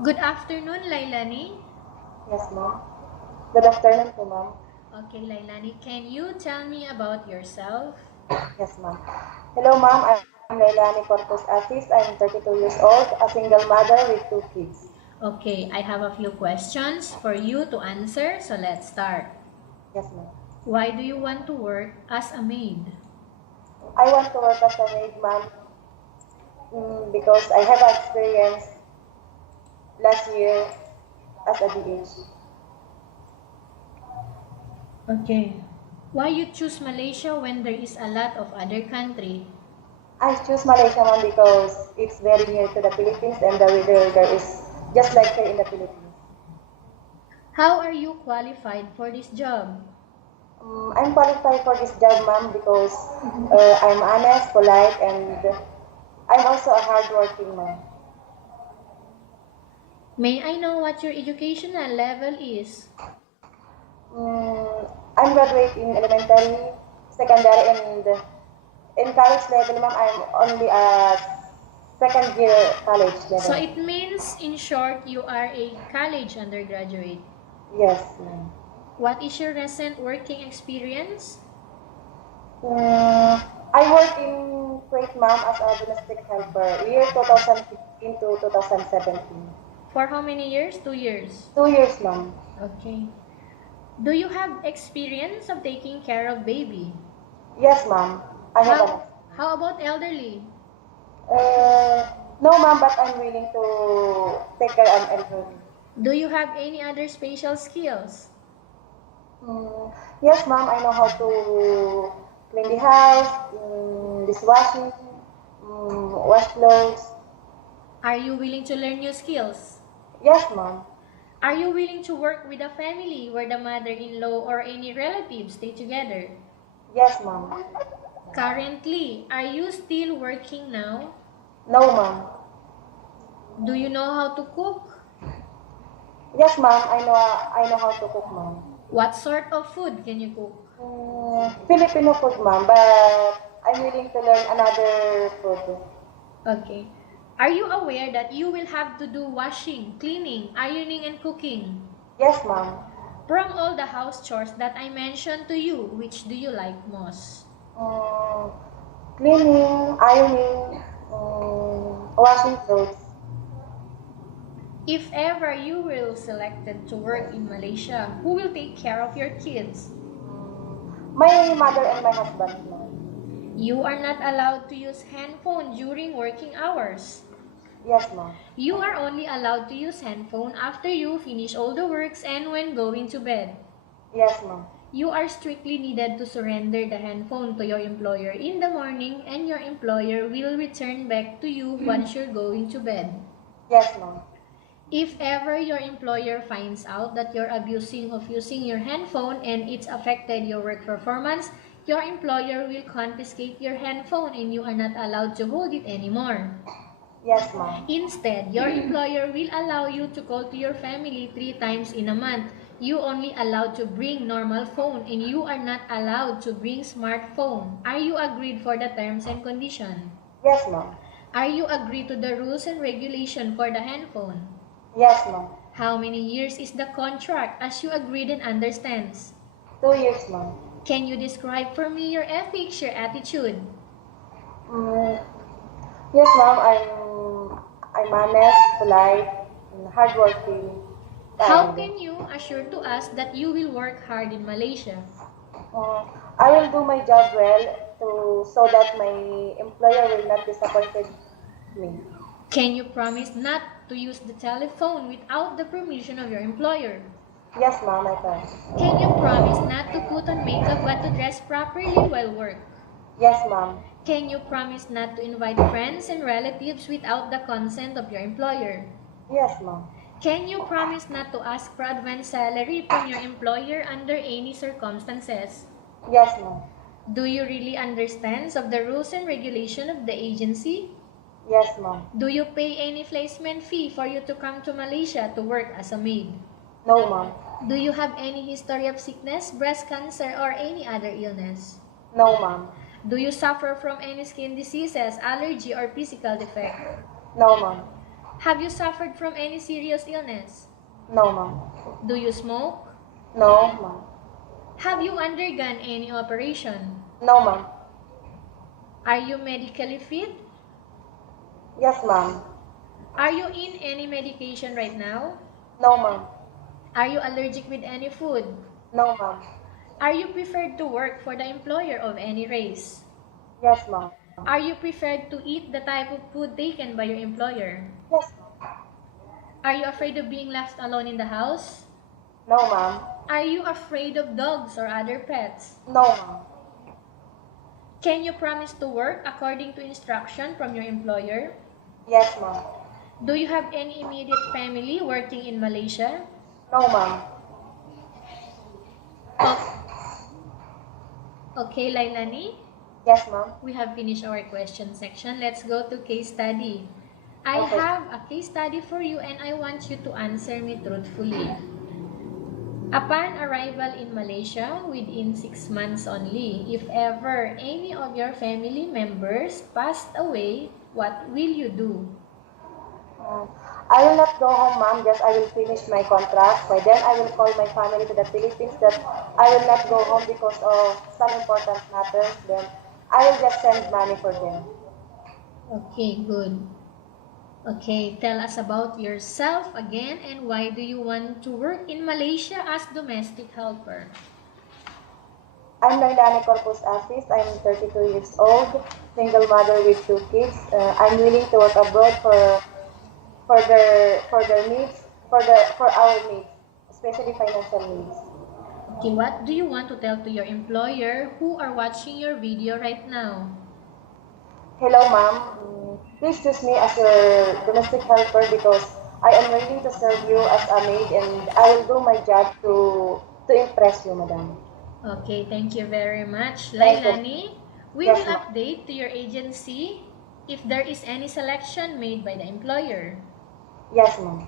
Good afternoon, Lailani. Yes, ma'am. Good afternoon po, ma'am. Okay, Lailani, can you tell me about yourself? Yes, ma'am. Hello, ma'am. I'm lailanie asis. I'm 32 years old, a single mother with two kids. Okay, I have a few questions for you to answer, so let's start. Yes, ma'am. Why do you want to work as a maid? I want to work as a maid, ma'am, because I have experience last year as a DH. Okay. Why you choose Malaysia when there is a lot of other country? I choose Malaysia, ma'am, because it's very near to the Philippines and the weather there is just like here in the Philippines. How are you qualified for this job? I'm qualified for this job, ma'am, because I'm honest, polite, and I'm also a hardworking man. May I know what your educational level is? I'm graduate in elementary, secondary, and in college level, ma'am, I'm only a second year college So level. it means, in short, you are a college undergraduate. Yes, ma'am. What is your recent working experience? I work in Kuwait, ma'am, as a domestic helper, year 2015 to 2017. For how many years? 2 years. 2 years, ma'am. Okay. Do you have experience of taking care of baby? Yes, ma'am. I have an. How about elderly? Uh, no, ma'am, but I'm willing to take care of elderly. Do you have any other special skills? Mm, yes, ma'am, I know how to clean the house, dishwashing, wash clothes. Are you willing to learn new skills? Yes, ma'am. Are you willing to work with a family where the mother-in-law or any relatives stay together? Yes, ma'am. Currently, are you still working now? No, ma'am. Do you know how to cook? Yes, ma'am. I know how to cook, ma'am. What sort of food can you cook? Filipino food, ma'am, but I'm willing to learn another food. Okay. Are you aware that you will have to do washing, cleaning, ironing, and cooking? Yes, ma'am. From all the house chores that I mentioned to you, which do you like most? Mm, Cleaning, ironing, washing clothes. If ever you will selected to work in Malaysia, who will take care of your kids? My mother and my husband, ma'am. You are not allowed to use handphone during working hours. Yes, ma'am. You are only allowed to use handphone after you finish all the works and when going to bed. Yes, ma'am. You are strictly needed to surrender the handphone to your employer in the morning and your employer will return back to you once you're going to bed. Yes, ma'am. If ever your employer finds out that you're abusing of using your handphone and it's affected your work performance, your employer will confiscate your handphone and you are not allowed to hold it anymore. Yes, ma'am. Instead, your employer will allow you to call to your family 3 times in a month. You only allowed to bring normal phone and you are not allowed to bring smartphone. Are you agreed for the terms and condition? Yes, ma'am. Are you agreed to the rules and regulation for the handphone? Yes, ma'am. How many years is the contract as you agreed and understands? 2 years, ma'am. Can you describe for me your ethics, your attitude? Mm, yes, ma'am. I'm honest, polite, and hardworking. How And can you assure to us that you will work hard in Malaysia? uh, I will do my job well so that my employer will not disappointed me. Can you promise not to use the telephone without the permission of your employer? Yes, ma'am, I can. Can you promise not to put on makeup but to dress properly while work? Yes, ma'am. Can you promise not to invite friends and relatives without the consent of your employer? Yes, ma'am. Can you promise not to ask for advance salary from your employer under any circumstances? Yes, ma'am. Do you really understand of the rules and regulation of the agency? Yes, ma'am. Do you pay any placement fee for you to come to Malaysia to work as a maid? No, ma'am. Do you have any history of sickness, breast cancer, or any other illness? No, ma'am. Do you suffer from any skin diseases, allergy, or physical defect? No, ma'am. Have you suffered from any serious illness? No, ma'am. Do you smoke? No, ma'am. Have you undergone any operation? No, ma'am. Are you medically fit? Yes, ma'am. Are you in any medication right now? No, ma'am. Are you allergic with any food? No, ma'am. Are you preferred to work for the employer of any race? Yes, ma'am. Are you preferred to eat the type of food taken by your employer? Yes, ma'am. Are you afraid of being left alone in the house? No, ma'am. Are you afraid of dogs or other pets? No, ma'am. Can you promise to work according to instruction from your employer? Yes, ma'am. Do you have any immediate family working in Malaysia? No, ma'am. Okay, Lailanie, Yes, ma'am. we have finished our question section. Let's go to case study. I Okay. have a case study for you and I want you to answer me truthfully. Upon arrival in Malaysia, within 6 months only, if ever any of your family members passed away, what will you do? I will not go home, ma'am. Just I will finish my contract. By then, I will call my family to the Philippines that I will not go home because of some important matters. Then I will just send money for them. Okay, good. Okay, tell us about yourself again and why do you want to work in Malaysia as domestic helper? I'm lailanie asis. I'm 32 years old, single mother with 2 kids. I'm willing to work abroad for their needs, for our needs, especially financial needs. Okay, what do you want to tell to your employer who are watching your video right now? Hello, ma'am. Please choose me as your domestic helper because I am willing to serve you as a maid and I will do my job to impress you, madam. Okay, thank you very much. Thank you. Lailanie, we Yes, will ma'am. update to your agency if there is any selection made by the employer. Yes, ma'am.